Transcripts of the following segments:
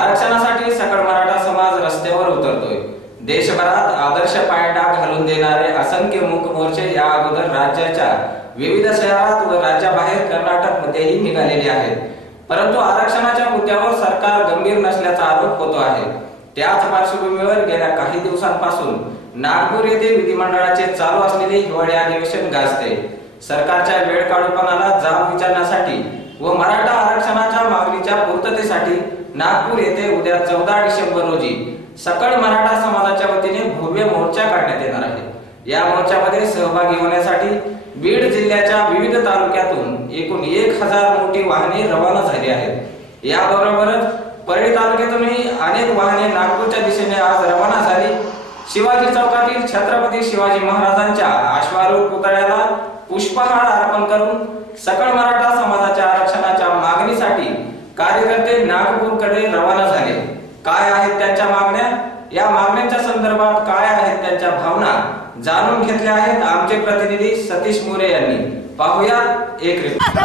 आरक्षणासाठी सकल मराठा समाज रस्त्यावर उतरतोय। देशभरात आदर्श पायंडा घालून देणारे असंख्य मूक मोर्चे या अगोदर राज्याच्या विविध शहरात व राज्याबाहेर कर्नाटकमध्येही निघालेले आहेत। परंतु आरक्षणाच्या मुद्द्यावर सरकार गंभीर नसल्याचा आरोप होतो आहे। त्याच पार्श्वभूमीवर गेल्या काही दिवसांपासून नागपूर येथे विधिमंडळाचे चालू असलेले हिवाळी अधिवेशन गाजते। सरकारच्या वेळकाळूपणाला जाब विचारण्यासाठी व मराठा आरक्षणाच्या मागणीच्या पूर्ततेसाठी नागपूर येथे उद्या 14 डिसेंबर रोजी सकल मराठा समाजाच्या वतीने भव्य मोर्चा काढण्यात येणार आहे। या मोर्चामध्ये सहभागी होण्यासाठी बीड जिल्ह्याच्या विविध तालुक्यातून एकूण 1000 मोठी वाहने रवाना झाली आहेत। याबरोबरच परळी तालुक्यातूनही अनेक वाहने नागपूरच्या दिशेने आज रवाना झाली। शिवाजी चौकातील छत्रपती शिवाजी महाराजांच्या अश्वारूढ पुतळ्याला पुष्पहार अर्पण करून सकल मराठा समाजाच्या आरक्षणाच्या मागणीसाठी कार्यकर्ते नागपूरकडे रवाना झाले। काय आहेत त्यांच्या मागण्या, या मागण्यांच्या संदर्भात काय आहेत त्यांच्या भावना जाणून घेतल्या आहेत आमचे प्रतिनिधी सतीश मोरे यांनी। पाहूया एक रिपोर्ट।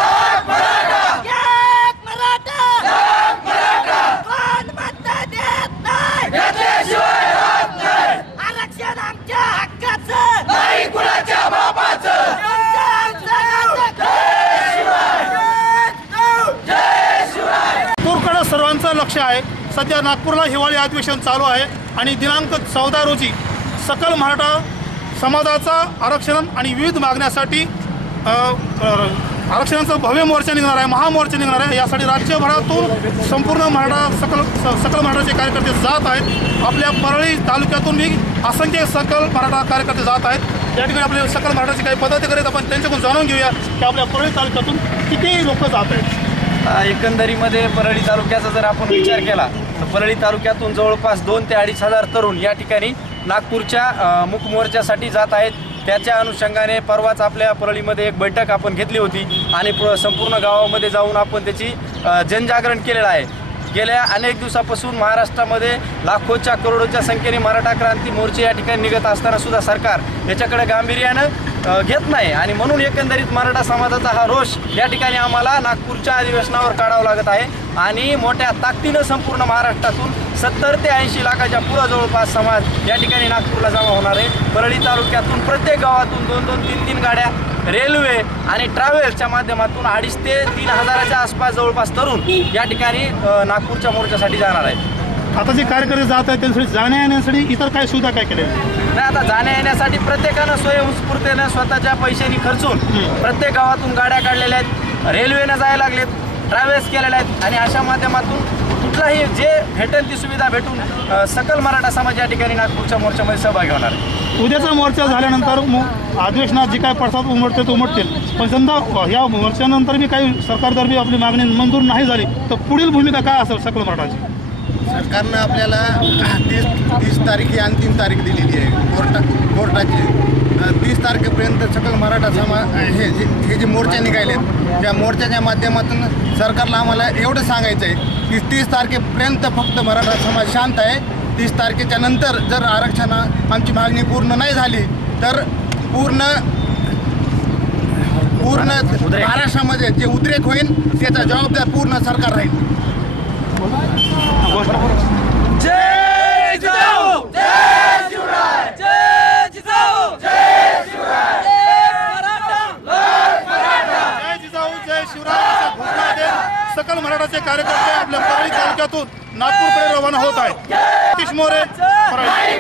सर्वांचं लक्ष आहे। सध्या नागपूरला हिवाळी अधिवेशन चालू आहे आणि दिनांक 14 रोजी सकल मराठा समाजाचा आरक्षण आणि विविध मागण्यासाठी आरक्षणाचा भव्य मोर्चा निघणार आहे, महामोर्चा निघणार आहे। यासाठी राज्यभरातून संपूर्ण सकल मराठाचे कार्यकर्ते जात आहेत। आपल्या परळी तालुक्यातूनही असंख्य सकल मराठा कार्यकर्ते जात आहेत। या ठिकाणी आपले सकल मराठाचे काही पदाधिकारी आहेत, आपण त्यांच्याकडून जाणून घेऊया की आपल्या परळी तालुक्यातून किती लोक जात आहेत। एकंदरीमध्ये परळी तालुक्याचा जर आपण विचार केला तर परळी तालुक्यातून जवळपास 2 ते 2500 तरुण या ठिकाणी नागपूरच्या मूक मोर्चासाठी जात आहेत। त्याच्या अनुषंगाने परवाच आपल्या परळीमध्ये एक बैठक आपण घेतली होती आणि संपूर्ण गावामध्ये जाऊन आपण त्याची जनजागरण केलेलं आहे। गेल्या अनेक दिवसापासून महाराष्ट्रामध्ये लाखोच्या करोडोच्या संख्येने मराठा क्रांती मोर्चे या ठिकाणी निघत असताना सुद्धा सरकार याच्याकडे गांभीर्यानं घेत नाही आणि म्हणून एकंदरीत मराठा समाजाचा हा रोष या ठिकाणी आम्हाला नागपूरच्या अधिवेशनावर काढावा लागत आहे आणि मोठ्या ताकदीनं संपूर्ण महाराष्ट्रातून 70 ते 80 लाखाच्या पुढे जवळपास समाज या ठिकाणी नागपूरला जमा होणार आहे। परळी तालुक्यातून प्रत्येक गावातून 2-2, 3-3 गाड्या रेल्वे आणि ट्रॅव्हल्सच्या माध्यमातून 2,500 ते 3,000च्या आसपास जवळपास तरुण या ठिकाणी नागपूरच्या मोर्चासाठी जाणार आहेत। आता जे कार्यकर्ते जात आहेत त्यांसाठी जाण्या येण्यासाठी इतर काय सुविधा काय केल्या नाही, आता जाण्या येण्यासाठी प्रत्येकानं स्वयंस्फूर्तीने स्वतःच्या पैशांनी खर्चून प्रत्येक गावातून गाड्या काढलेल्या आहेत, रेल्वेनं जायला लागलेत, ट्रॅव्हल्स केलेल्या आहेत आणि अशा माध्यमातून कुठलाही जे भेटेल ती सुविधा भेटून सकल मराठा समाज या ठिकाणी नागपूरच्या मोर्चामध्ये सहभागी होणार आहे। उद्याचा मोर्चा झाल्यानंतर अधिवेशनात जे काय पडसाद उमटतील पण समजा या मोर्चानंतर मी काही सरकारतर्फे आपली मागणी मंजूर नाही झाली तर पुढील भूमिका काय असेल सकल मराठाची? सरकारनं आपल्याला 30 तारीख ही अंतिम तारीख दिलेली आहे कोर्टाची। 30 तारखेपर्यंत सकल मराठा समाज हे जे मोर्चे निघालेत त्या मोर्चाच्या माध्यमातून सरकारला आम्हाला एवढं सांगायचं आहे की 30 तारखेपर्यंत फक्त मराठा समाज शांत आहे। 30 तारखेच्या नंतर जर आरक्षण आमची मागणी पूर्ण नाही झाली तर पूर्ण महाराष्ट्रामध्ये जे उद्रेक होईल त्याचा जबाबदार पूर्ण सरकार राहील। जय जिजाऊ, जय शिवराय, जय जिजाऊ, जय शिवराय, जय जिजाऊ जय शिवराय घोषणा देत सकल मराठाचे कार्यकर्ते आपल्या परळी तालुक्यातून नागपूरकडे रवाना होत आहेत। सतीश मोरे, परळी।